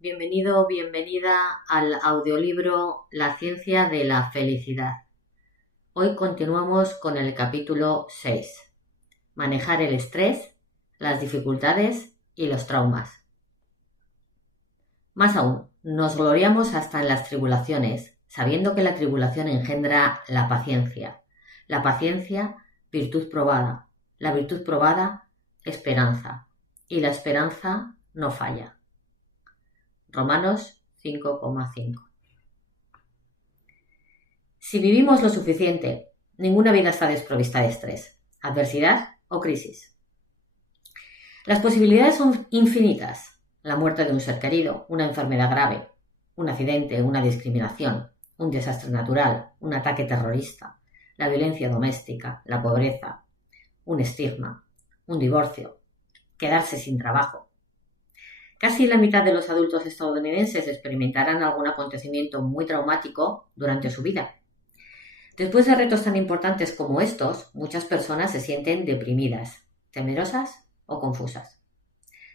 Bienvenido o bienvenida al audiolibro La ciencia de la felicidad. Hoy continuamos con el capítulo 6. Manejar el estrés, las dificultades y los traumas. Más aún, nos gloriamos hasta en las tribulaciones, sabiendo que la tribulación engendra la paciencia. La paciencia, virtud probada. La virtud probada, esperanza. Y la esperanza no falla. Romanos 5,5. Si vivimos lo suficiente, ninguna vida está desprovista de estrés, adversidad o crisis. Las posibilidades son infinitas. La muerte de un ser querido, una enfermedad grave, un accidente, una discriminación, un desastre natural, un ataque terrorista, la violencia doméstica, la pobreza, un estigma, un divorcio, quedarse sin trabajo. Casi la mitad de los adultos estadounidenses experimentarán algún acontecimiento muy traumático durante su vida. Después de retos tan importantes como estos, muchas personas se sienten deprimidas, temerosas o confusas.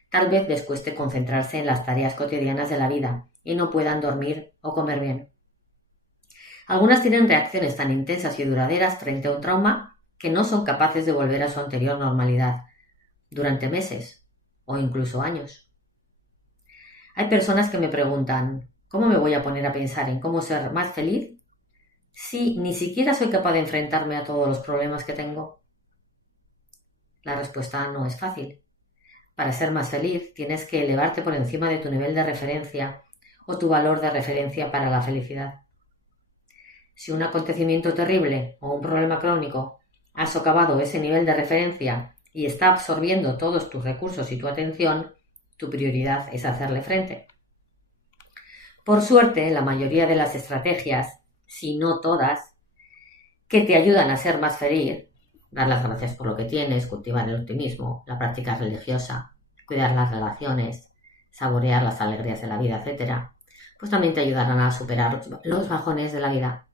Tal vez les cueste concentrarse en las tareas cotidianas de la vida y no puedan dormir o comer bien. Algunas tienen reacciones tan intensas y duraderas frente a un trauma que no son capaces de volver a su anterior normalidad durante meses o incluso años. Hay personas que me preguntan, ¿cómo me voy a poner a pensar en cómo ser más feliz si ni siquiera soy capaz de enfrentarme a todos los problemas que tengo? La respuesta no es fácil. Para ser más feliz tienes que elevarte por encima de tu nivel de referencia o tu valor de referencia para la felicidad. Si un acontecimiento terrible o un problema crónico ha socavado ese nivel de referencia y está absorbiendo todos tus recursos y tu atención, tu prioridad es hacerle frente. Por suerte, la mayoría de las estrategias, si no todas, que te ayudan a ser más feliz, dar las gracias por lo que tienes, cultivar el optimismo, la práctica religiosa, cuidar las relaciones, saborear las alegrías de la vida, etc., pues también te ayudarán a superar los bajones de la vida.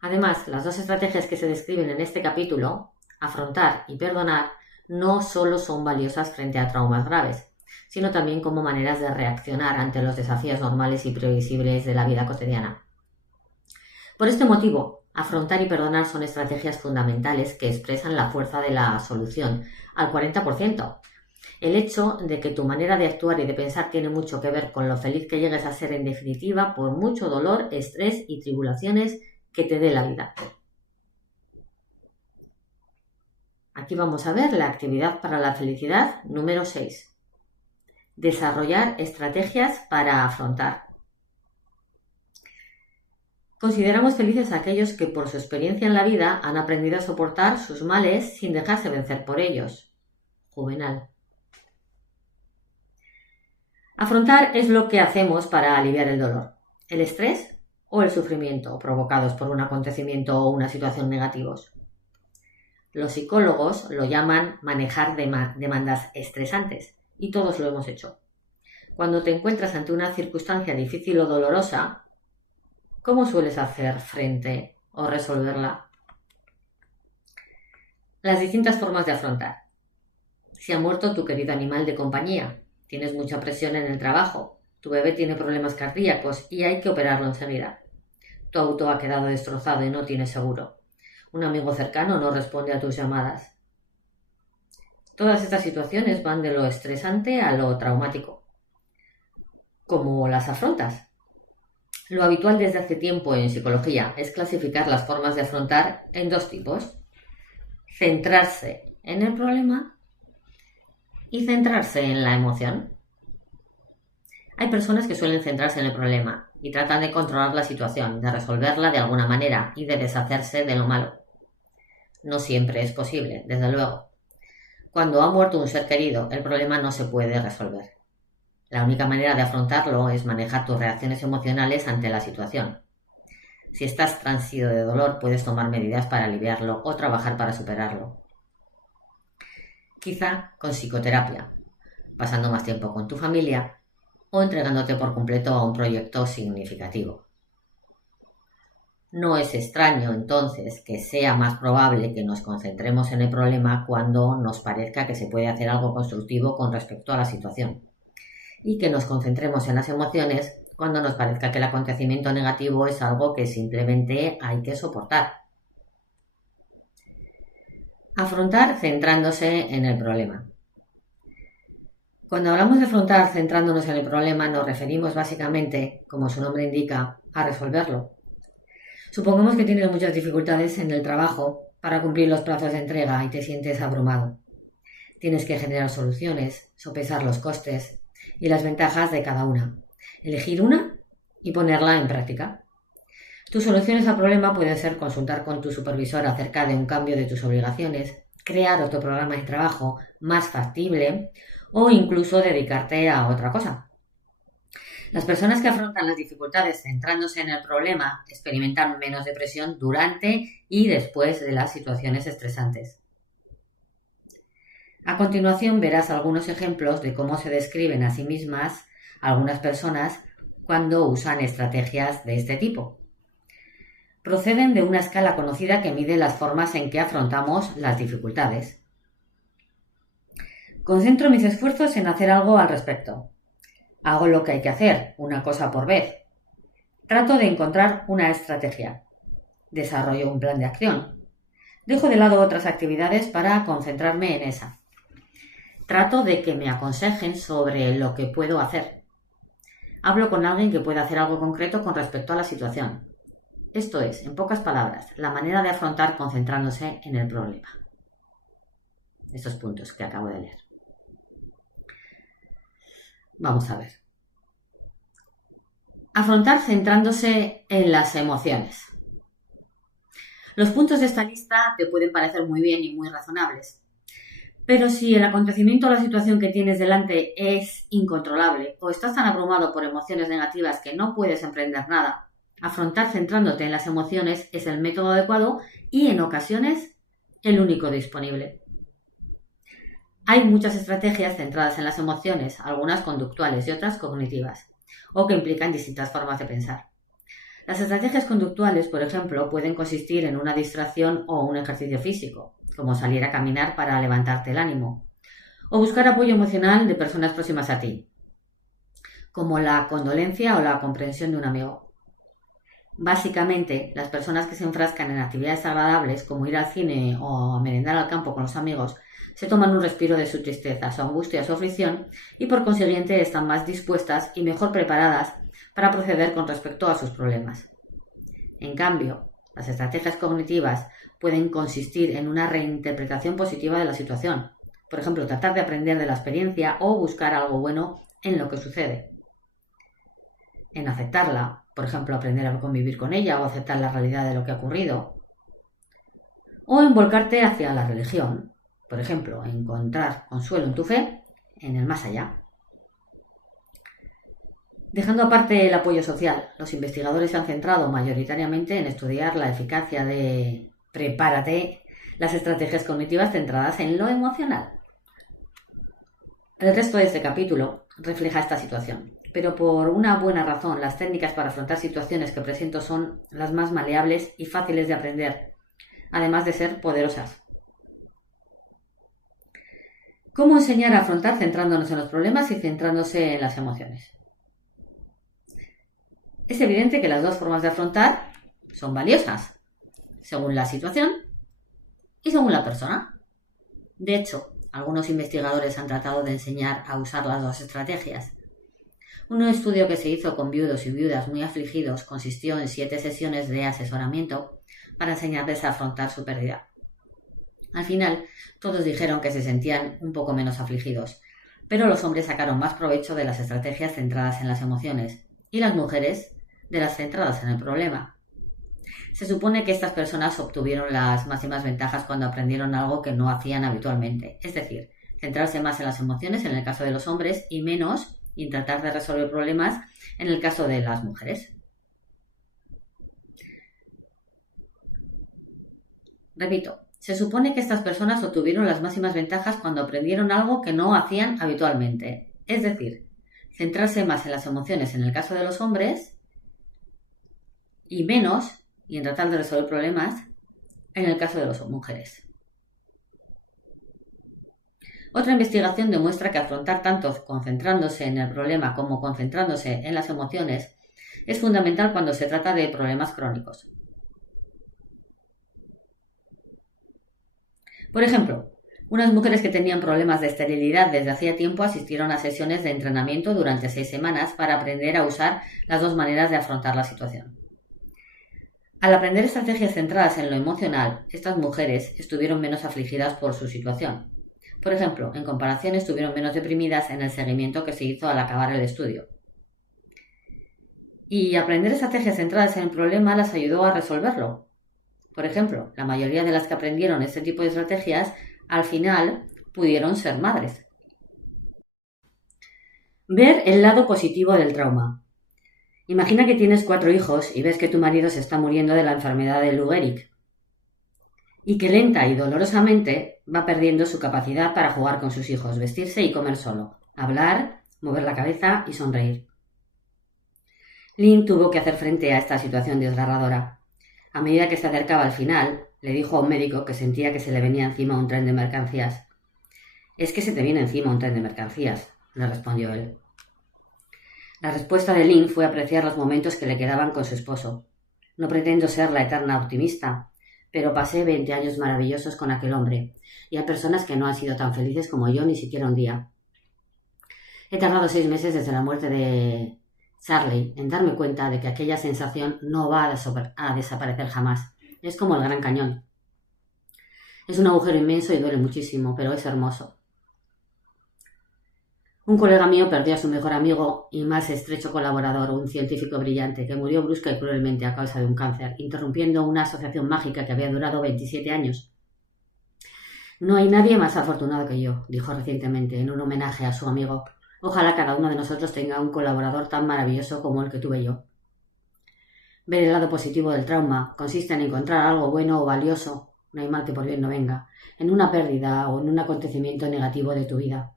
Además, las dos estrategias que se describen en este capítulo, afrontar y perdonar, no solo son valiosas frente a traumas graves, sino también como maneras de reaccionar ante los desafíos normales y previsibles de la vida cotidiana. Por este motivo, afrontar y perdonar son estrategias fundamentales que expresan la fuerza de la solución al 40%. El hecho de que tu manera de actuar y de pensar tiene mucho que ver con lo feliz que llegues a ser en definitiva por mucho dolor, estrés y tribulaciones que te dé la vida. Aquí vamos a ver la actividad para la felicidad número 6. Desarrollar estrategias para afrontar. Consideramos felices a aquellos que por su experiencia en la vida han aprendido a soportar sus males sin dejarse vencer por ellos. Juvenal. Afrontar es lo que hacemos para aliviar el dolor, el estrés o el sufrimiento provocados por un acontecimiento o una situación negativos. Los psicólogos lo llaman manejar demandas estresantes y todos lo hemos hecho. Cuando te encuentras ante una circunstancia difícil o dolorosa, ¿cómo sueles hacer frente o resolverla? Las distintas formas de afrontar. Si ha muerto tu querido animal de compañía, tienes mucha presión en el trabajo, tu bebé tiene problemas cardíacos y hay que operarlo enseguida. Tu auto ha quedado destrozado y no tienes seguro. Un amigo cercano no responde a tus llamadas. Todas estas situaciones van de lo estresante a lo traumático. ¿Cómo las afrontas? Lo habitual desde hace tiempo en psicología es clasificar las formas de afrontar en dos tipos. Centrarse en el problema y centrarse en la emoción. Hay personas que suelen centrarse en el problema y tratan de controlar la situación, de resolverla de alguna manera y de deshacerse de lo malo. No siempre es posible, desde luego. Cuando ha muerto un ser querido, el problema no se puede resolver. La única manera de afrontarlo es manejar tus reacciones emocionales ante la situación. Si estás transido de dolor, puedes tomar medidas para aliviarlo o trabajar para superarlo. Quizá con psicoterapia, pasando más tiempo con tu familia o entregándote por completo a un proyecto significativo. No es extraño, entonces, que sea más probable que nos concentremos en el problema cuando nos parezca que se puede hacer algo constructivo con respecto a la situación. y que nos concentremos en las emociones cuando nos parezca que el acontecimiento negativo es algo que simplemente hay que soportar. Afrontar centrándose en el problema. Cuando hablamos de afrontar centrándonos en el problema, nos referimos básicamente, como su nombre indica, a resolverlo. Supongamos que tienes muchas dificultades en el trabajo para cumplir los plazos de entrega y te sientes abrumado. Tienes que generar soluciones, sopesar los costes y las ventajas de cada una, elegir una y ponerla en práctica. Tus soluciones al problema pueden ser consultar con tu supervisor acerca de un cambio de tus obligaciones, crear otro programa de trabajo más factible o incluso dedicarte a otra cosa. Las personas que afrontan las dificultades centrándose en el problema experimentan menos depresión durante y después de las situaciones estresantes. A continuación verás algunos ejemplos de cómo se describen a sí mismas algunas personas cuando usan estrategias de este tipo. Proceden de una escala conocida que mide las formas en que afrontamos las dificultades. Concentro mis esfuerzos en hacer algo al respecto. Hago lo que hay que hacer, una cosa por vez. Trato de encontrar una estrategia. Desarrollo un plan de acción. Dejo de lado otras actividades para concentrarme en esa. Trato de que me aconsejen sobre lo que puedo hacer. Hablo con alguien que pueda hacer algo concreto con respecto a la situación. Esto es, en pocas palabras, la manera de afrontar concentrándose en el problema. Estos puntos que acabo de leer. Vamos a ver. Afrontar centrándose en las emociones. Los puntos de esta lista te pueden parecer muy bien y muy razonables. Pero si el acontecimiento o la situación que tienes delante es incontrolable o estás tan abrumado por emociones negativas que no puedes emprender nada, afrontar centrándote en las emociones es el método adecuado y en ocasiones el único disponible. Hay muchas estrategias centradas en las emociones, algunas conductuales y otras cognitivas, o que implican distintas formas de pensar. Las estrategias conductuales, por ejemplo, pueden consistir en una distracción o un ejercicio físico, como salir a caminar para levantarte el ánimo, o buscar apoyo emocional de personas próximas a ti, como la condolencia o la comprensión de un amigo. Básicamente, las personas que se enfrascan en actividades agradables, como ir al cine o a merendar al campo con los amigos, se toman un respiro de su tristeza, su angustia, su aflicción y por consiguiente están más dispuestas y mejor preparadas para proceder con respecto a sus problemas. En cambio, las estrategias cognitivas pueden consistir en una reinterpretación positiva de la situación, por ejemplo, tratar de aprender de la experiencia o buscar algo bueno en lo que sucede. En aceptarla, por ejemplo, aprender a convivir con ella o aceptar la realidad de lo que ha ocurrido. O en volcarte hacia la religión, por ejemplo, encontrar consuelo en tu fe en el más allá. Dejando aparte el apoyo social, los investigadores se han centrado mayoritariamente en estudiar la eficacia de prepárate, las estrategias cognitivas centradas en lo emocional. El resto de este capítulo refleja esta situación, pero por una buena razón, las técnicas para afrontar situaciones que presento son las más maleables y fáciles de aprender, además de ser poderosas. ¿Cómo enseñar a afrontar centrándonos en los problemas y centrándose en las emociones? Es evidente que las dos formas de afrontar son valiosas, según la situación y según la persona. De hecho, algunos investigadores han tratado de enseñar a usar las dos estrategias. Un estudio que se hizo con viudos y viudas muy afligidos consistió en 7 sesiones de asesoramiento para enseñarles a afrontar su pérdida. Al final, todos dijeron que se sentían un poco menos afligidos, pero los hombres sacaron más provecho de las estrategias centradas en las emociones y las mujeres de las centradas en el problema. Se supone que estas personas obtuvieron las máximas ventajas cuando aprendieron algo que no hacían habitualmente, es decir, centrarse más en las emociones en el caso de los hombres y menos en tratar de resolver problemas en el caso de las mujeres. Repito, se supone que estas personas obtuvieron las máximas ventajas cuando aprendieron algo que no hacían habitualmente, es decir, centrarse más en las emociones en el caso de los hombres y menos en tratar de resolver problemas en el caso de las mujeres. Otra investigación demuestra que afrontar tanto concentrándose en el problema como concentrándose en las emociones es fundamental cuando se trata de problemas crónicos. Por ejemplo, unas mujeres que tenían problemas de esterilidad desde hacía tiempo asistieron a sesiones de entrenamiento durante 6 semanas para aprender a usar las dos maneras de afrontar la situación. Al aprender estrategias centradas en lo emocional, estas mujeres estuvieron menos afligidas por su situación. Por ejemplo, en comparación estuvieron menos deprimidas en el seguimiento que se hizo al acabar el estudio. Y aprender estrategias centradas en el problema las ayudó a resolverlo. Por ejemplo, la mayoría de las que aprendieron este tipo de estrategias al final pudieron ser madres. Ver el lado positivo del trauma. Imagina que tienes 4 hijos y ves que tu marido se está muriendo de la enfermedad de Lou Gehrig y que lenta y dolorosamente va perdiendo su capacidad para jugar con sus hijos, vestirse y comer solo, hablar, mover la cabeza y sonreír. Lynn tuvo que hacer frente a esta situación desgarradora. A medida que se acercaba al final, le dijo a un médico que sentía que se le venía encima un tren de mercancías. «Es que se te viene encima un tren de mercancías», le respondió él. La respuesta de Lynn fue apreciar los momentos que le quedaban con su esposo. «No pretendo ser la eterna optimista, pero pasé 20 años maravillosos con aquel hombre, y hay personas que no han sido tan felices como yo ni siquiera un día. He tardado 6 meses desde la muerte de Charlie en darme cuenta de que aquella sensación no va a desaparecer jamás. Es como el Gran Cañón. Es un agujero inmenso y duele muchísimo, pero es hermoso». Un colega mío perdió a su mejor amigo y más estrecho colaborador, un científico brillante, que murió brusca y cruelmente a causa de un cáncer, interrumpiendo una asociación mágica que había durado 27 años. «No hay nadie más afortunado que yo», dijo recientemente en un homenaje a su amigo. «Ojalá cada uno de nosotros tenga un colaborador tan maravilloso como el que tuve yo». Ver el lado positivo del trauma consiste en encontrar algo bueno o valioso, no hay mal que por bien no venga, en una pérdida o en un acontecimiento negativo de tu vida.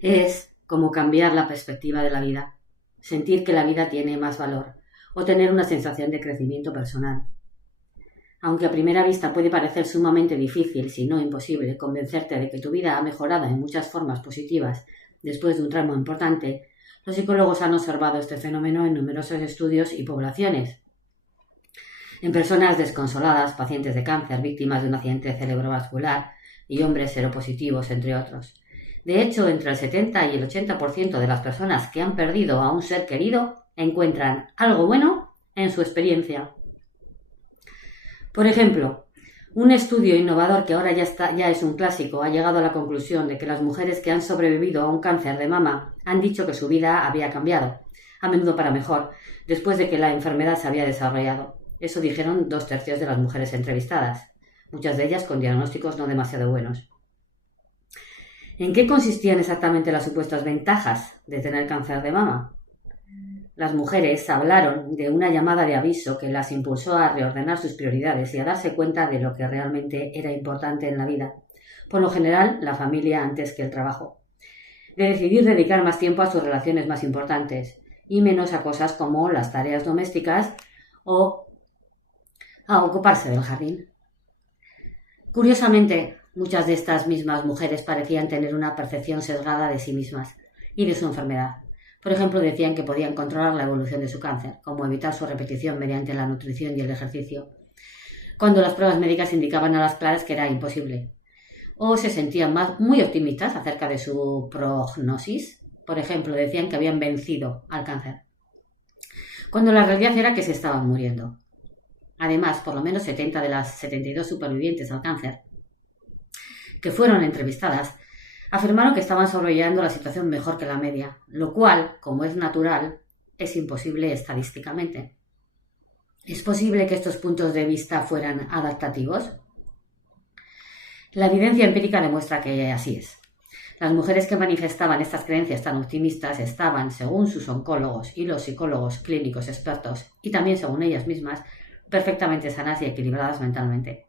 Es como cambiar la perspectiva de la vida, sentir que la vida tiene más valor o tener una sensación de crecimiento personal. Aunque a primera vista puede parecer sumamente difícil, si no imposible, convencerte de que tu vida ha mejorado en muchas formas positivas después de un trauma importante, los psicólogos han observado este fenómeno en numerosos estudios y poblaciones. En personas desconsoladas, pacientes de cáncer, víctimas de un accidente cerebrovascular y hombres seropositivos, entre otros. De hecho, entre el 70 y el 80% de las personas que han perdido a un ser querido encuentran algo bueno en su experiencia. Por ejemplo, un estudio innovador que ahora ya es un clásico ha llegado a la conclusión de que las mujeres que han sobrevivido a un cáncer de mama han dicho que su vida había cambiado, a menudo para mejor, después de que la enfermedad se había desarrollado. Eso dijeron 2/3 de las mujeres entrevistadas, muchas de ellas con diagnósticos no demasiado buenos. ¿En qué consistían exactamente las supuestas ventajas de tener cáncer de mama? Las mujeres hablaron de una llamada de aviso que las impulsó a reordenar sus prioridades y a darse cuenta de lo que realmente era importante en la vida. Por lo general, la familia antes que el trabajo. De decidir dedicar más tiempo a sus relaciones más importantes y menos a cosas como las tareas domésticas o a ocuparse del jardín. Curiosamente, muchas de estas mismas mujeres parecían tener una percepción sesgada de sí mismas y de su enfermedad. Por ejemplo, decían que podían controlar la evolución de su cáncer, como evitar su repetición mediante la nutrición y el ejercicio, cuando las pruebas médicas indicaban a las claras que era imposible. O se sentían muy optimistas acerca de su prognosis. Por ejemplo, decían que habían vencido al cáncer, cuando la realidad era que se estaban muriendo. Además, por lo menos 70 de las 72 supervivientes al cáncer que fueron entrevistadas afirmaron que estaban sobrellevando la situación mejor que la media, lo cual, como es natural, es imposible estadísticamente. ¿Es posible que estos puntos de vista fueran adaptativos? La evidencia empírica demuestra que así es. Las mujeres que manifestaban estas creencias tan optimistas estaban, según sus oncólogos y los psicólogos clínicos expertos, y también según ellas mismas, perfectamente sanas y equilibradas mentalmente.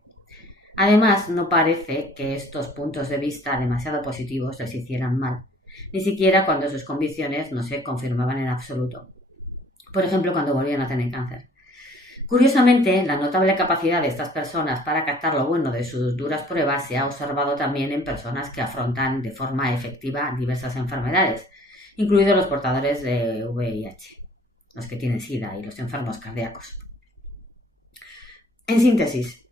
Además, no parece que estos puntos de vista demasiado positivos les hicieran mal, ni siquiera cuando sus convicciones no se confirmaban en absoluto. Por ejemplo, cuando volvían a tener cáncer. Curiosamente, la notable capacidad de estas personas para captar lo bueno de sus duras pruebas se ha observado también en personas que afrontan de forma efectiva diversas enfermedades, incluidos los portadores de VIH, los que tienen SIDA y los enfermos cardíacos. En síntesis,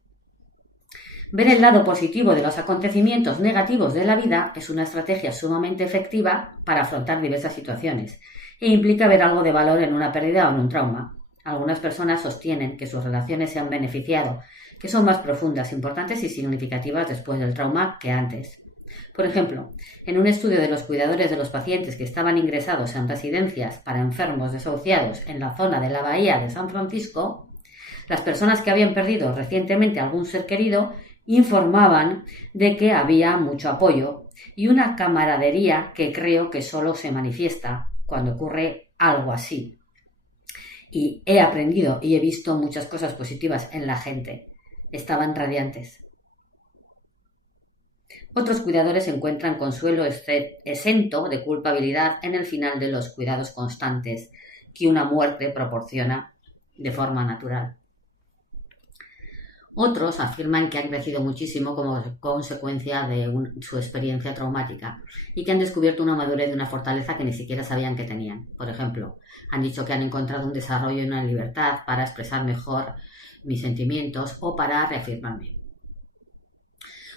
ver el lado positivo de los acontecimientos negativos de la vida es una estrategia sumamente efectiva para afrontar diversas situaciones e implica ver algo de valor en una pérdida o en un trauma. Algunas personas sostienen que sus relaciones se han beneficiado, que son más profundas, importantes y significativas después del trauma que antes. Por ejemplo, en un estudio de los cuidadores de los pacientes que estaban ingresados en residencias para enfermos desahuciados en la zona de la Bahía de San Francisco, las personas que habían perdido recientemente algún ser querido informaban de que había mucho apoyo y una camaradería que creo que solo se manifiesta cuando ocurre algo así. Y he aprendido y he visto muchas cosas positivas en la gente. Estaban radiantes. Otros cuidadores encuentran consuelo exento de culpabilidad en el final de los cuidados constantes que una muerte proporciona de forma natural. Otros afirman que han crecido muchísimo como consecuencia de su experiencia traumática y que han descubierto una madurez y una fortaleza que ni siquiera sabían que tenían. Por ejemplo, han dicho que han encontrado un desarrollo y una libertad para expresar mejor mis sentimientos o para reafirmarme.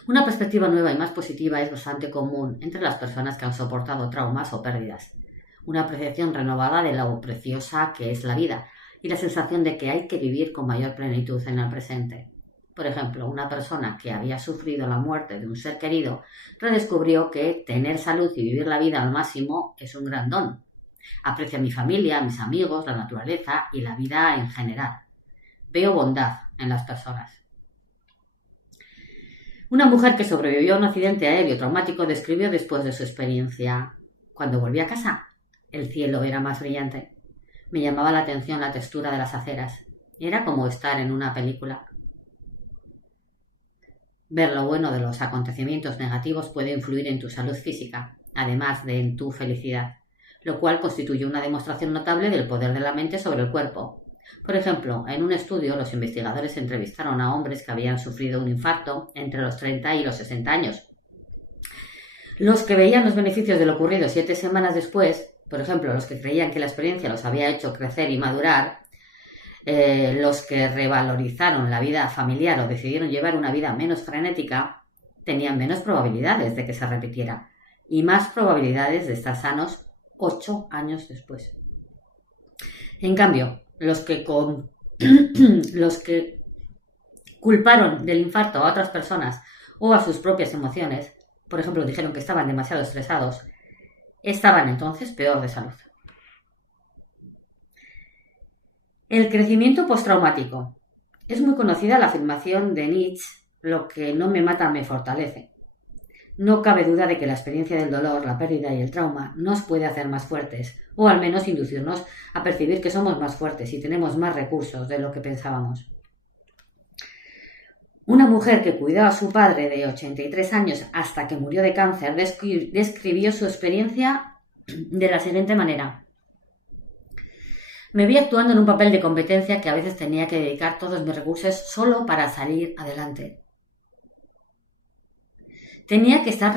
Una perspectiva nueva y más positiva es bastante común entre las personas que han soportado traumas o pérdidas. Una apreciación renovada de lo preciosa que es la vida y la sensación de que hay que vivir con mayor plenitud en el presente. Por ejemplo, una persona que había sufrido la muerte de un ser querido redescubrió que tener salud y vivir la vida al máximo es un gran don. Aprecio a mi familia, a mis amigos, la naturaleza y la vida en general. Veo bondad en las personas. Una mujer que sobrevivió a un accidente aéreo traumático describió después de su experiencia: cuando volví a casa, el cielo era más brillante. Me llamaba la atención la textura de las aceras. Era como estar en una película. Ver lo bueno de los acontecimientos negativos puede influir en tu salud física, además de en tu felicidad, lo cual constituye una demostración notable del poder de la mente sobre el cuerpo. Por ejemplo, en un estudio, los investigadores entrevistaron a hombres que habían sufrido un infarto entre los 30 y los 60 años. Los que veían los beneficios de lo ocurrido 7 semanas después, por ejemplo, los que creían que la experiencia los había hecho crecer y madurar, los que revalorizaron la vida familiar o decidieron llevar una vida menos frenética, tenían menos probabilidades de que se repitiera y más probabilidades de estar sanos 8 años después. En cambio, los que culparon del infarto a otras personas o a sus propias emociones, por ejemplo, dijeron que estaban demasiado estresados, estaban entonces peor de salud. El crecimiento postraumático. Es muy conocida la afirmación de Nietzsche: lo que no me mata me fortalece. No cabe duda de que la experiencia del dolor, la pérdida y el trauma nos puede hacer más fuertes, o al menos inducirnos a percibir que somos más fuertes y tenemos más recursos de lo que pensábamos. Una mujer que cuidó a su padre de 83 años hasta que murió de cáncer describió su experiencia de la siguiente manera: me vi actuando en un papel de competencia que a veces tenía que dedicar todos mis recursos solo para salir adelante. Tenía que estar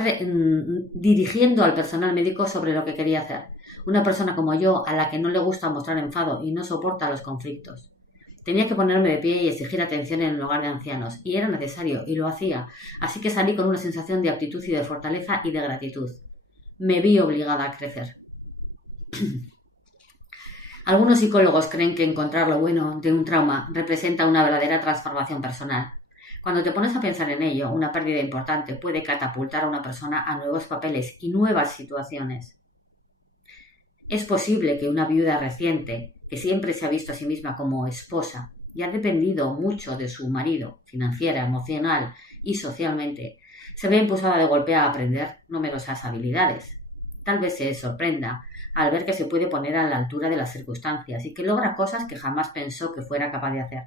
dirigiendo al personal médico sobre lo que quería hacer. Una persona como yo, a la que no le gusta mostrar enfado y no soporta los conflictos. Tenía que ponerme de pie y exigir atención en el hogar de ancianos, y era necesario, y lo hacía. Así que salí con una sensación de aptitud y de fortaleza y de gratitud. Me vi obligada a crecer. Algunos psicólogos creen que encontrar lo bueno de un trauma representa una verdadera transformación personal. Cuando te pones a pensar en ello, una pérdida importante puede catapultar a una persona a nuevos papeles y nuevas situaciones. Es posible que una viuda reciente, que siempre se ha visto a sí misma como esposa y ha dependido mucho de su marido, financiera, emocional y socialmente, se vea impulsada de golpe a aprender numerosas habilidades. Tal vez se sorprenda al ver que se puede poner a la altura de las circunstancias y que logra cosas que jamás pensó que fuera capaz de hacer,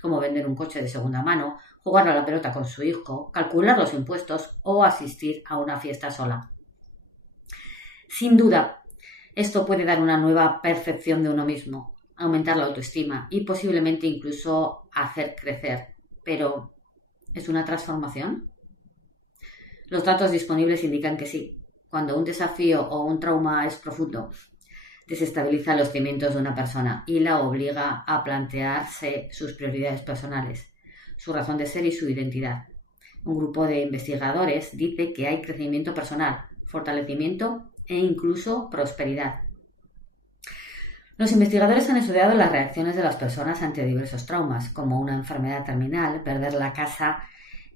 como vender un coche de segunda mano, jugar a la pelota con su hijo, calcular los impuestos o asistir a una fiesta sola. Sin duda, esto puede dar una nueva percepción de uno mismo, aumentar la autoestima y posiblemente incluso hacer crecer. Pero, ¿es una transformación? Los datos disponibles indican que sí. Cuando un desafío o un trauma es profundo, desestabiliza los cimientos de una persona y la obliga a plantearse sus prioridades personales, su razón de ser y su identidad. Un grupo de investigadores dice que hay crecimiento personal, fortalecimiento e incluso prosperidad. Los investigadores han estudiado las reacciones de las personas ante diversos traumas, como una enfermedad terminal, perder la casa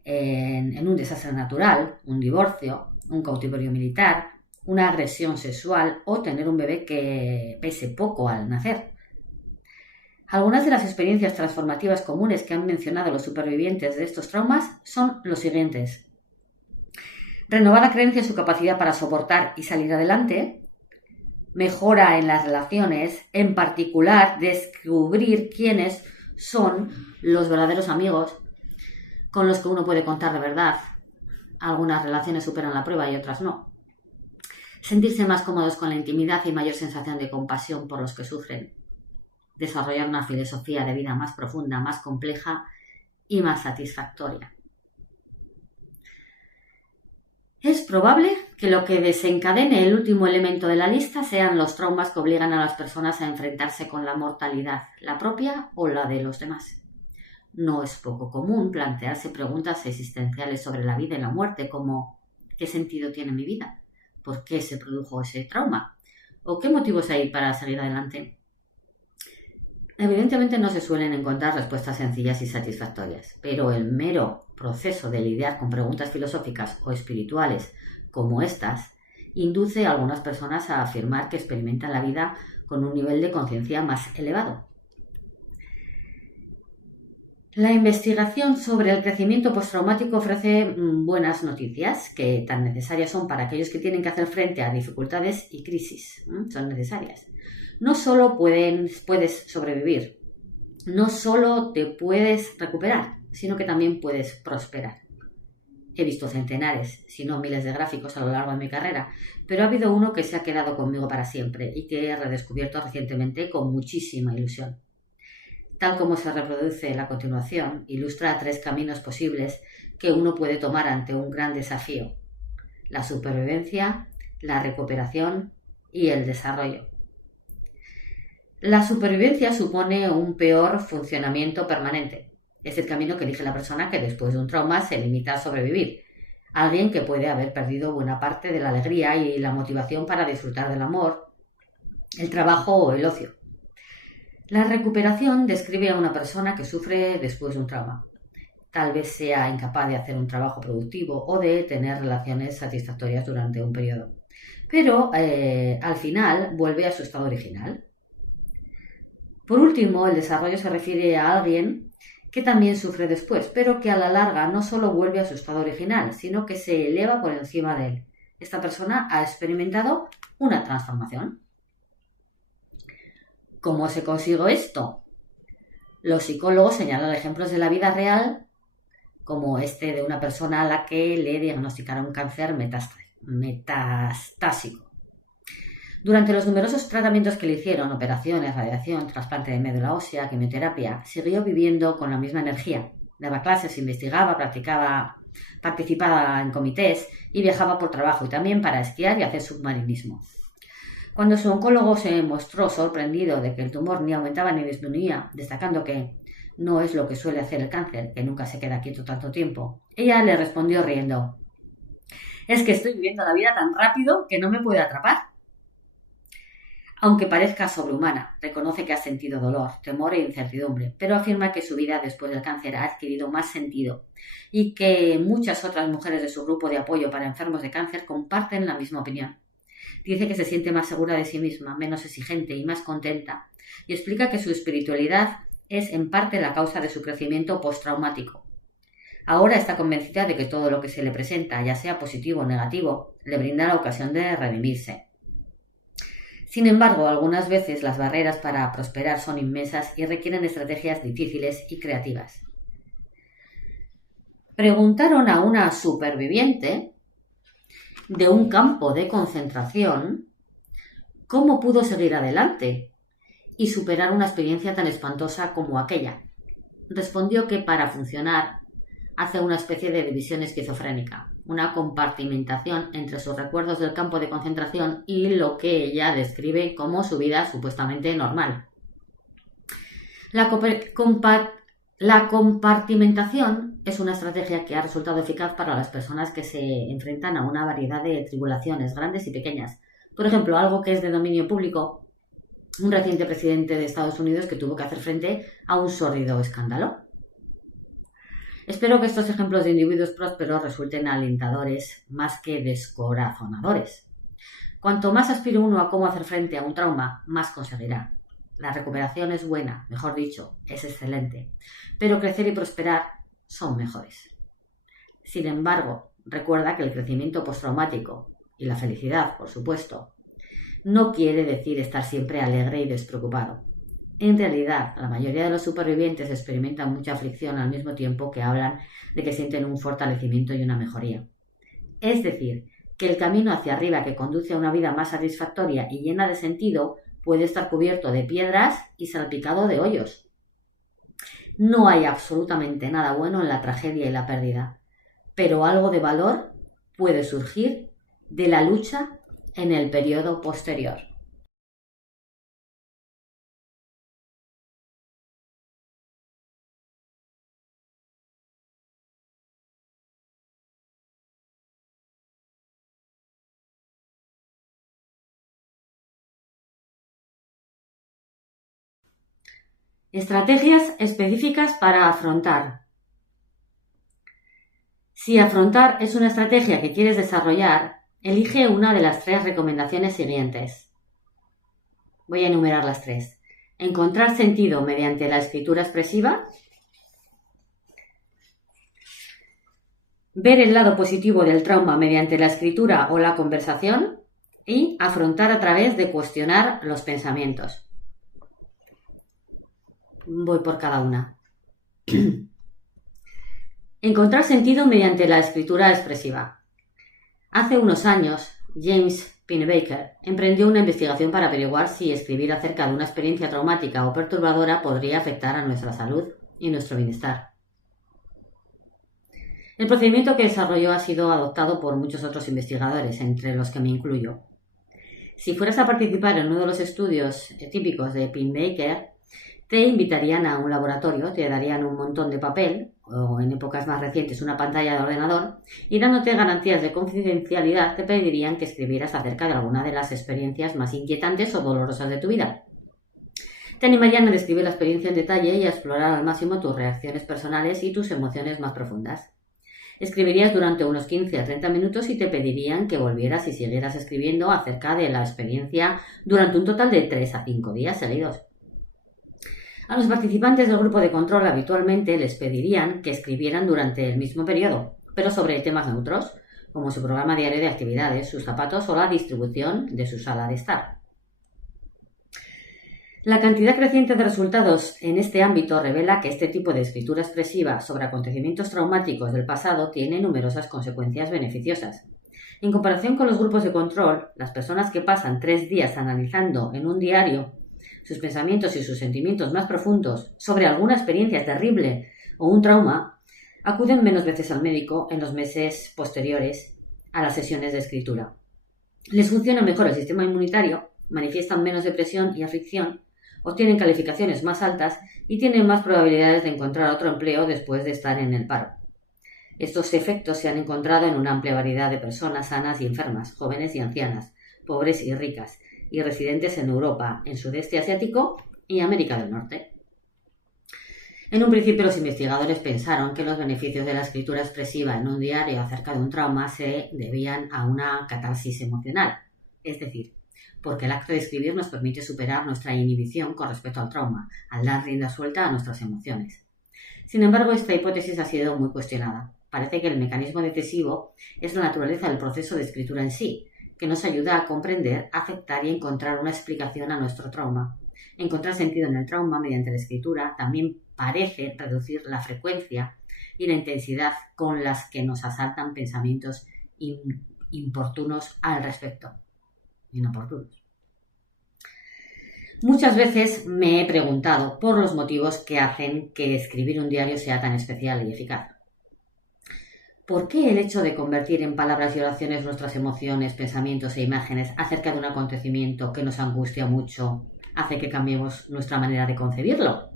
en un desastre natural, un divorcio, un cautiverio militar, una agresión sexual o tener un bebé que pese poco al nacer. Algunas de las experiencias transformativas comunes que han mencionado los supervivientes de estos traumas son los siguientes. Renovada creencia en su capacidad para soportar y salir adelante, mejora en las relaciones, en particular descubrir quiénes son los verdaderos amigos con los que uno puede contar de verdad. Algunas relaciones superan la prueba y otras no. Sentirse más cómodos con la intimidad y mayor sensación de compasión por los que sufren. Desarrollar una filosofía de vida más profunda, más compleja y más satisfactoria. Es probable que lo que desencadene el último elemento de la lista sean los traumas que obligan a las personas a enfrentarse con la mortalidad, la propia o la de los demás. No es poco común plantearse preguntas existenciales sobre la vida y la muerte, como ¿qué sentido tiene mi vida? ¿Por qué se produjo ese trauma? ¿O qué motivos hay para seguir adelante? Evidentemente no se suelen encontrar respuestas sencillas y satisfactorias, pero el mero proceso de lidiar con preguntas filosóficas o espirituales como estas induce a algunas personas a afirmar que experimentan la vida con un nivel de conciencia más elevado. La investigación sobre el crecimiento postraumático ofrece buenas noticias que tan necesarias son para aquellos que tienen que hacer frente a dificultades y crisis. Son necesarias. No solo puedes sobrevivir, no solo te puedes recuperar, sino que también puedes prosperar. He visto centenares, si no miles de gráficos a lo largo de mi carrera, pero ha habido uno que se ha quedado conmigo para siempre y que he redescubierto recientemente con muchísima ilusión. Tal como se reproduce a continuación, ilustra 3 caminos posibles que uno puede tomar ante un gran desafío: la supervivencia, la recuperación y el desarrollo. La supervivencia supone un peor funcionamiento permanente. Es el camino que elige la persona que después de un trauma se limita a sobrevivir. Alguien que puede haber perdido buena parte de la alegría y la motivación para disfrutar del amor, el trabajo o el ocio. La recuperación describe a una persona que sufre después de un trauma. Tal vez sea incapaz de hacer un trabajo productivo o de tener relaciones satisfactorias durante un periodo. Pero al final vuelve a su estado original. Por último, el desarrollo se refiere a alguien que también sufre después, pero que a la larga no solo vuelve a su estado original, sino que se eleva por encima de él. Esta persona ha experimentado una transformación. ¿Cómo se consiguió esto? Los psicólogos señalan ejemplos de la vida real, como este de una persona a la que le diagnosticaron cáncer metastásico. Durante los numerosos tratamientos que le hicieron, operaciones, radiación, trasplante de médula ósea, quimioterapia, siguió viviendo con la misma energía. Daba clases, investigaba, participaba en comités y viajaba por trabajo y también para esquiar y hacer submarinismo. Cuando su oncólogo se mostró sorprendido de que el tumor ni aumentaba ni disminuía, destacando que no es lo que suele hacer el cáncer, que nunca se queda quieto tanto tiempo, ella le respondió riendo: «Es que estoy viviendo la vida tan rápido que no me puede atrapar». Aunque parezca sobrehumana, reconoce que ha sentido dolor, temor e incertidumbre, pero afirma que su vida después del cáncer ha adquirido más sentido y que muchas otras mujeres de su grupo de apoyo para enfermos de cáncer comparten la misma opinión. Dice que se siente más segura de sí misma, menos exigente y más contenta, y explica que su espiritualidad es en parte la causa de su crecimiento postraumático. Ahora está convencida de que todo lo que se le presenta, ya sea positivo o negativo, le brinda la ocasión de redimirse. Sin embargo, algunas veces las barreras para prosperar son inmensas y requieren estrategias difíciles y creativas. Preguntaron a una superviviente de un campo de concentración cómo pudo seguir adelante y superar una experiencia tan espantosa como aquella. Respondió que para funcionar hace una especie de división esquizofrénica, una compartimentación entre sus recuerdos del campo de concentración y lo que ella describe como su vida supuestamente normal. La compartimentación es una estrategia que ha resultado eficaz para las personas que se enfrentan a una variedad de tribulaciones grandes y pequeñas. Por ejemplo, algo que es de dominio público, un reciente presidente de Estados Unidos que tuvo que hacer frente a un sórdido escándalo. Espero que estos ejemplos de individuos prósperos resulten alentadores más que descorazonadores. Cuanto más aspire uno a cómo hacer frente a un trauma, más conseguirá. La recuperación es buena, mejor dicho, es excelente, pero crecer y prosperar son mejores. Sin embargo, recuerda que el crecimiento postraumático y la felicidad, por supuesto, no quiere decir estar siempre alegre y despreocupado. En realidad, la mayoría de los supervivientes experimentan mucha aflicción al mismo tiempo que hablan de que sienten un fortalecimiento y una mejoría. Es decir, que el camino hacia arriba que conduce a una vida más satisfactoria y llena de sentido puede estar cubierto de piedras y salpicado de hoyos. No hay absolutamente nada bueno en la tragedia y la pérdida, pero algo de valor puede surgir de la lucha en el periodo posterior. Estrategias específicas para afrontar. Si afrontar es una estrategia que quieres desarrollar, elige una de las 3 recomendaciones siguientes. Voy a enumerar las 3. Encontrar sentido mediante la escritura expresiva. Ver el lado positivo del trauma mediante la escritura o la conversación. Y afrontar a través de cuestionar los pensamientos. Voy por cada una. Encontrar sentido mediante la escritura expresiva. Hace unos años, James Pennebaker emprendió una investigación para averiguar si escribir acerca de una experiencia traumática o perturbadora podría afectar a nuestra salud y nuestro bienestar. El procedimiento que desarrolló ha sido adoptado por muchos otros investigadores, entre los que me incluyo. Si fueras a participar en uno de los estudios típicos de Pennebaker, te invitarían a un laboratorio, te darían un montón de papel, o en épocas más recientes una pantalla de ordenador, y dándote garantías de confidencialidad te pedirían que escribieras acerca de alguna de las experiencias más inquietantes o dolorosas de tu vida. Te animarían a describir la experiencia en detalle y a explorar al máximo tus reacciones personales y tus emociones más profundas. Escribirías durante unos 15 a 30 minutos y te pedirían que volvieras y siguieras escribiendo acerca de la experiencia durante un total de 3 a 5 días seguidos. A los participantes del grupo de control habitualmente les pedirían que escribieran durante el mismo periodo, pero sobre temas neutros, como su programa diario de actividades, sus zapatos o la distribución de su sala de estar. La cantidad creciente de resultados en este ámbito revela que este tipo de escritura expresiva sobre acontecimientos traumáticos del pasado tiene numerosas consecuencias beneficiosas. En comparación con los grupos de control, las personas que pasan 3 días analizando en un diario sus pensamientos y sus sentimientos más profundos sobre alguna experiencia terrible o un trauma, acuden menos veces al médico en los meses posteriores a las sesiones de escritura. Les funciona mejor el sistema inmunitario, manifiestan menos depresión y aflicción, obtienen calificaciones más altas y tienen más probabilidades de encontrar otro empleo después de estar en el paro. Estos efectos se han encontrado en una amplia variedad de personas sanas y enfermas, jóvenes y ancianas, pobres y ricas, y residentes en Europa, en Sudeste Asiático y América del Norte. En un principio los investigadores pensaron que los beneficios de la escritura expresiva en un diario acerca de un trauma se debían a una catarsis emocional, es decir, porque el acto de escribir nos permite superar nuestra inhibición con respecto al trauma, al dar rienda suelta a nuestras emociones. Sin embargo, esta hipótesis ha sido muy cuestionada. Parece que el mecanismo decisivo es la naturaleza del proceso de escritura en sí, que nos ayuda a comprender, aceptar y encontrar una explicación a nuestro trauma. Encontrar sentido en el trauma mediante la escritura también parece reducir la frecuencia y la intensidad con las que nos asaltan pensamientos importunos al respecto. Inoportunos. Muchas veces me he preguntado por los motivos que hacen que escribir un diario sea tan especial y eficaz. ¿Por qué el hecho de convertir en palabras y oraciones nuestras emociones, pensamientos e imágenes acerca de un acontecimiento que nos angustia mucho hace que cambiemos nuestra manera de concebirlo?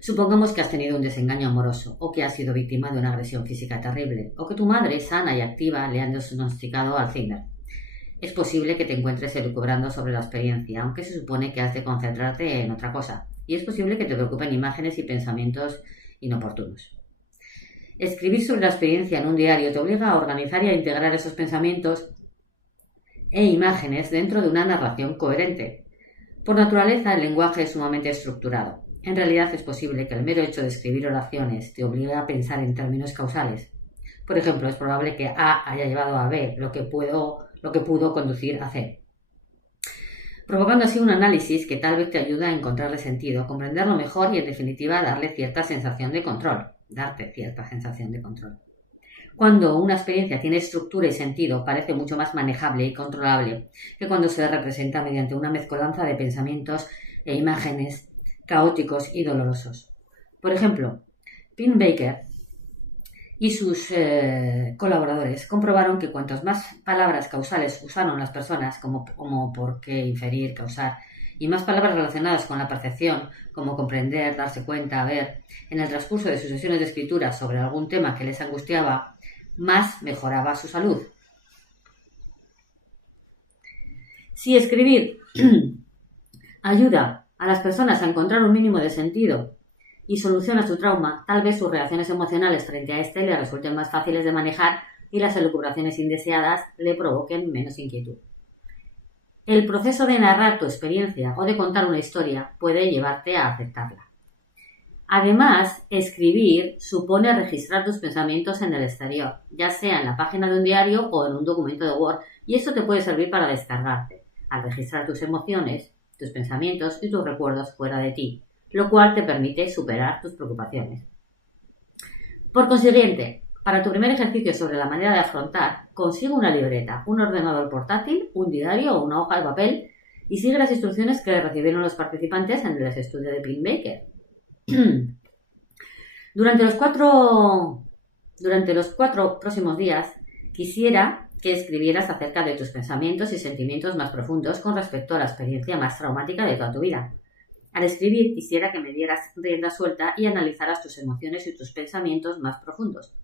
Supongamos que has tenido un desengaño amoroso, o que has sido víctima de una agresión física terrible, o que tu madre, sana y activa, le han diagnosticado Alzheimer. Es posible que te encuentres elucubrando sobre la experiencia, aunque se supone que has de concentrarte en otra cosa, y es posible que te preocupen imágenes y pensamientos inoportunos. Escribir sobre la experiencia en un diario te obliga a organizar y a integrar esos pensamientos e imágenes dentro de una narración coherente. Por naturaleza, el lenguaje es sumamente estructurado. En realidad es posible que el mero hecho de escribir oraciones te obligue a pensar en términos causales. Por ejemplo, es probable que A haya llevado a B, lo que pudo conducir a C, provocando así un análisis que tal vez te ayude a encontrarle sentido, comprenderlo mejor y, en definitiva, darte cierta sensación de control. Cuando una experiencia tiene estructura y sentido, parece mucho más manejable y controlable que cuando se representa mediante una mezcolanza de pensamientos e imágenes caóticos y dolorosos. Por ejemplo, Pim Baker y sus colaboradores comprobaron que cuantas más palabras causales usaron las personas, como por qué, inferir, causar, y más palabras relacionadas con la percepción, como comprender, darse cuenta, ver, en el transcurso de sus sesiones de escritura sobre algún tema que les angustiaba, más mejoraba su salud. Si escribir ayuda a las personas a encontrar un mínimo de sentido y soluciona su trauma, tal vez sus reacciones emocionales frente a este le resulten más fáciles de manejar y las elucubraciones indeseadas le provoquen menos inquietud. El proceso de narrar tu experiencia o de contar una historia puede llevarte a aceptarla. Además, escribir supone registrar tus pensamientos en el exterior, ya sea en la página de un diario o en un documento de Word, y esto te puede servir para descargarte, al registrar tus emociones, tus pensamientos y tus recuerdos fuera de ti, lo cual te permite superar tus preocupaciones. Por consiguiente, para tu primer ejercicio sobre la manera de afrontar, consigue una libreta, un ordenador portátil, un diario o una hoja de papel y sigue las instrucciones que recibieron los participantes en el estudio de Pim Baker. Durante los cuatro próximos días, quisiera que escribieras acerca de tus pensamientos y sentimientos más profundos con respecto a la experiencia más traumática de toda tu vida. Al escribir, quisiera que me dieras rienda suelta y analizaras tus emociones y tus pensamientos más profundos.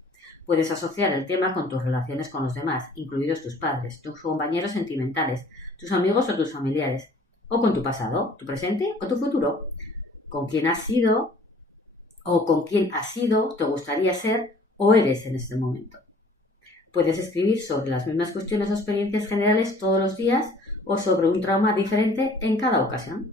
Puedes asociar el tema con tus relaciones con los demás, incluidos tus padres, tus compañeros sentimentales, tus amigos o tus familiares, o con tu pasado, tu presente o tu futuro. Con quién has sido te gustaría ser o eres en este momento. Puedes escribir sobre las mismas cuestiones o experiencias generales todos los días o sobre un trauma diferente en cada ocasión.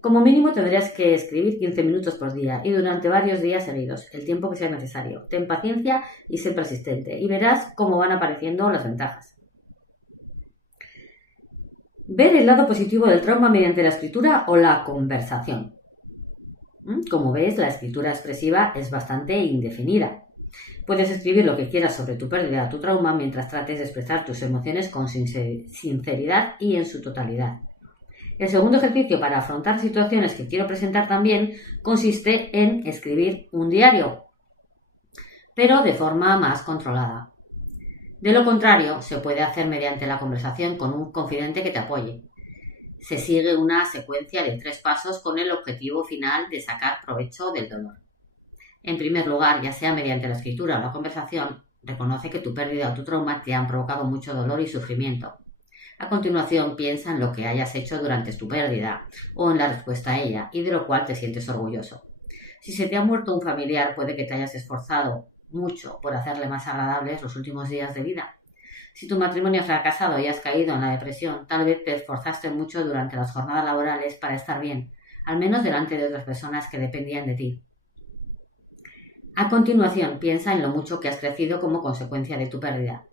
Como mínimo tendrías que escribir 15 minutos por día y durante varios días seguidos, el tiempo que sea necesario. Ten paciencia y sé persistente y verás cómo van apareciendo las ventajas. Ver el lado positivo del trauma mediante la escritura o la conversación. Como ves, la escritura expresiva es bastante indefinida. Puedes escribir lo que quieras sobre tu pérdida o tu trauma mientras trates de expresar tus emociones con sinceridad y en su totalidad. El segundo ejercicio para afrontar situaciones que quiero presentar también consiste en escribir un diario, pero de forma más controlada. De lo contrario, se puede hacer mediante la conversación con un confidente que te apoye. Se sigue una secuencia de 3 pasos con el objetivo final de sacar provecho del dolor. En primer lugar, ya sea mediante la escritura o la conversación, reconoce que tu pérdida o tu trauma te han provocado mucho dolor y sufrimiento. A continuación, piensa en lo que hayas hecho durante tu pérdida o en la respuesta a ella y de lo cual te sientes orgulloso. Si se te ha muerto un familiar, puede que te hayas esforzado mucho por hacerle más agradables los últimos días de vida. Si tu matrimonio ha fracasado y has caído en la depresión, tal vez te esforzaste mucho durante las jornadas laborales para estar bien, al menos delante de otras personas que dependían de ti. A continuación, piensa en lo mucho que has crecido como consecuencia de tu pérdida.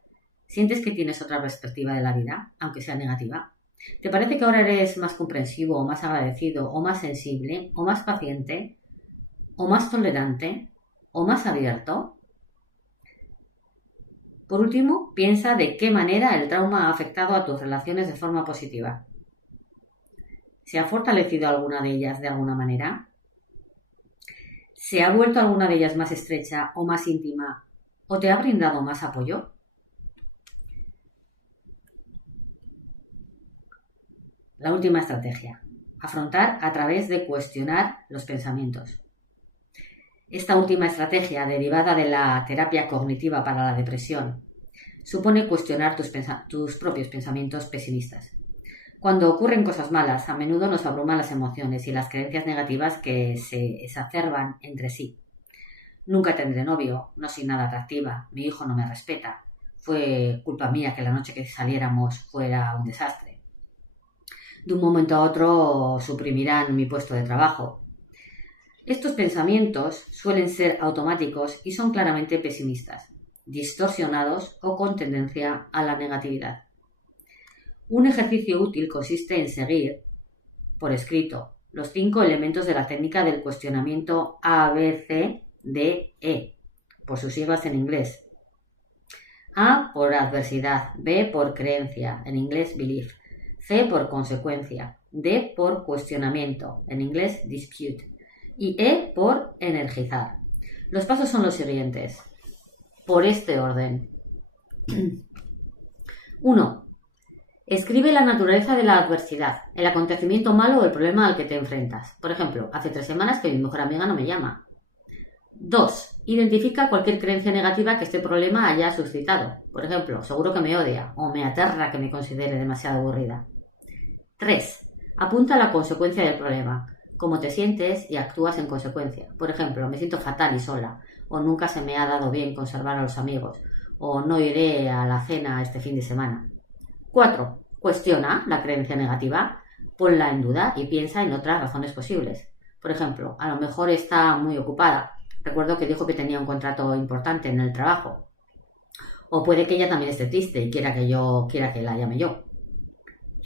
¿Sientes que tienes otra perspectiva de la vida, aunque sea negativa? ¿Te parece que ahora eres más comprensivo o más agradecido o más sensible o más paciente o más tolerante o más abierto? Por último, piensa de qué manera el trauma ha afectado a tus relaciones de forma positiva. ¿Se ha fortalecido alguna de ellas de alguna manera? ¿Se ha vuelto alguna de ellas más estrecha o más íntima o te ha brindado más apoyo? La última estrategia. Afrontar a través de cuestionar los pensamientos. Esta última estrategia, derivada de la terapia cognitiva para la depresión, supone cuestionar tus propios pensamientos pesimistas. Cuando ocurren cosas malas, a menudo nos abruman las emociones y las creencias negativas que se exacerban entre sí. Nunca tendré novio, no soy nada atractiva, mi hijo no me respeta, fue culpa mía que la noche que saliéramos fuera un desastre. De un momento a otro suprimirán mi puesto de trabajo. Estos pensamientos suelen ser automáticos y son claramente pesimistas, distorsionados o con tendencia a la negatividad. Un ejercicio útil consiste en seguir, por escrito, los 5 elementos de la técnica del cuestionamiento ABCDE, por sus siglas en inglés. A por adversidad, B por creencia, en inglés belief, C por consecuencia, D por cuestionamiento, en inglés dispute, y E por energizar. Los pasos son los siguientes, por este orden. 1. Escribe la naturaleza de la adversidad, el acontecimiento malo o el problema al que te enfrentas. Por ejemplo, hace 3 semanas que mi mejor amiga no me llama. 2. Identifica cualquier creencia negativa que este problema haya suscitado. Por ejemplo, seguro que me odia o me aterra que me considere demasiado aburrida. 3. Apunta a la consecuencia del problema, cómo te sientes y actúas en consecuencia. Por ejemplo, me siento fatal y sola, o nunca se me ha dado bien conservar a los amigos, o no iré a la cena este fin de semana. 4. Cuestiona la creencia negativa, ponla en duda y piensa en otras razones posibles. Por ejemplo, a lo mejor está muy ocupada. Recuerdo que dijo que tenía un contrato importante en el trabajo. O puede que ella también esté triste y quiera que la llame yo.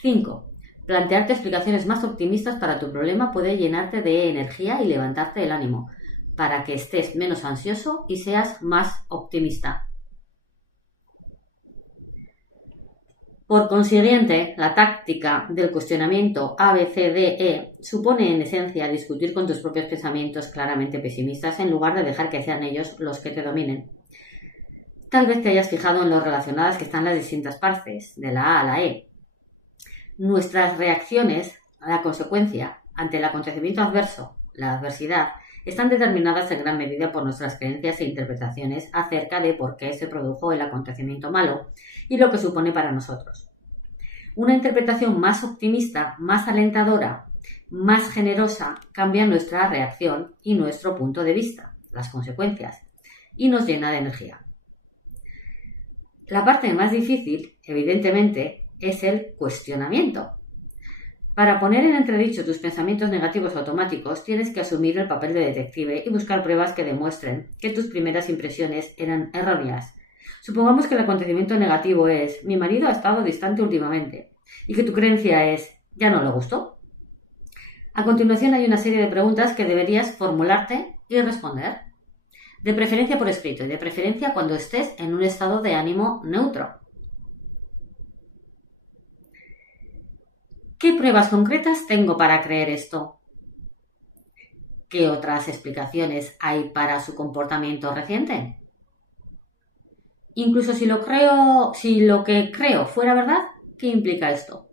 5. Plantearte explicaciones más optimistas para tu problema puede llenarte de energía y levantarte el ánimo, para que estés menos ansioso y seas más optimista. Por consiguiente, la táctica del cuestionamiento ABCDE supone en esencia discutir con tus propios pensamientos claramente pesimistas en lugar de dejar que sean ellos los que te dominen. Tal vez te hayas fijado en lo relacionadas que están las distintas partes, de la A a la E. Nuestras reacciones a la consecuencia ante el acontecimiento adverso, la adversidad, están determinadas en gran medida por nuestras creencias e interpretaciones acerca de por qué se produjo el acontecimiento malo y lo que supone para nosotros. Una interpretación más optimista, más alentadora, más generosa cambia nuestra reacción y nuestro punto de vista, las consecuencias, y nos llena de energía. La parte más difícil, evidentemente, es el cuestionamiento. Para poner en entredicho tus pensamientos negativos automáticos, tienes que asumir el papel de detective y buscar pruebas que demuestren que tus primeras impresiones eran erróneas. Supongamos que el acontecimiento negativo es mi marido ha estado distante últimamente y que tu creencia es ¿ya no le gustó? A continuación hay una serie de preguntas que deberías formularte y responder. De preferencia por escrito y de preferencia cuando estés en un estado de ánimo neutro. ¿Qué pruebas concretas tengo para creer esto? ¿Qué otras explicaciones hay para su comportamiento reciente? Incluso si lo que creo fuera verdad, ¿qué implica esto?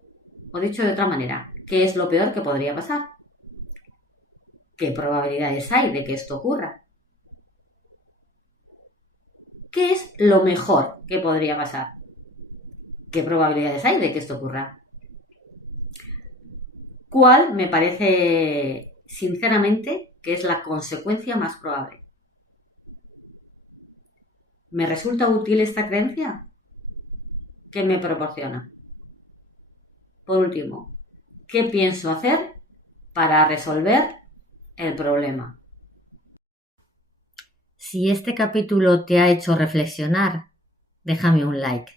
O dicho de otra manera, ¿qué es lo peor que podría pasar? ¿Qué probabilidades hay de que esto ocurra? ¿Qué es lo mejor que podría pasar? ¿Qué probabilidades hay de que esto ocurra? ¿Cuál me parece, sinceramente, que es la consecuencia más probable? ¿Me resulta útil esta creencia? ¿Qué me proporciona? Por último, ¿qué pienso hacer para resolver el problema? Si este capítulo te ha hecho reflexionar, déjame un like.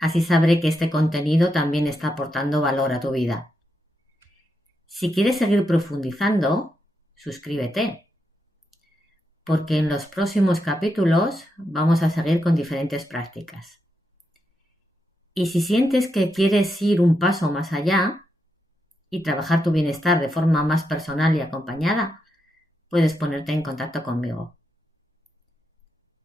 Así sabré que este contenido también está aportando valor a tu vida. Si quieres seguir profundizando, suscríbete, porque en los próximos capítulos vamos a seguir con diferentes prácticas. Y si sientes que quieres ir un paso más allá, y trabajar tu bienestar de forma más personal y acompañada, puedes ponerte en contacto conmigo.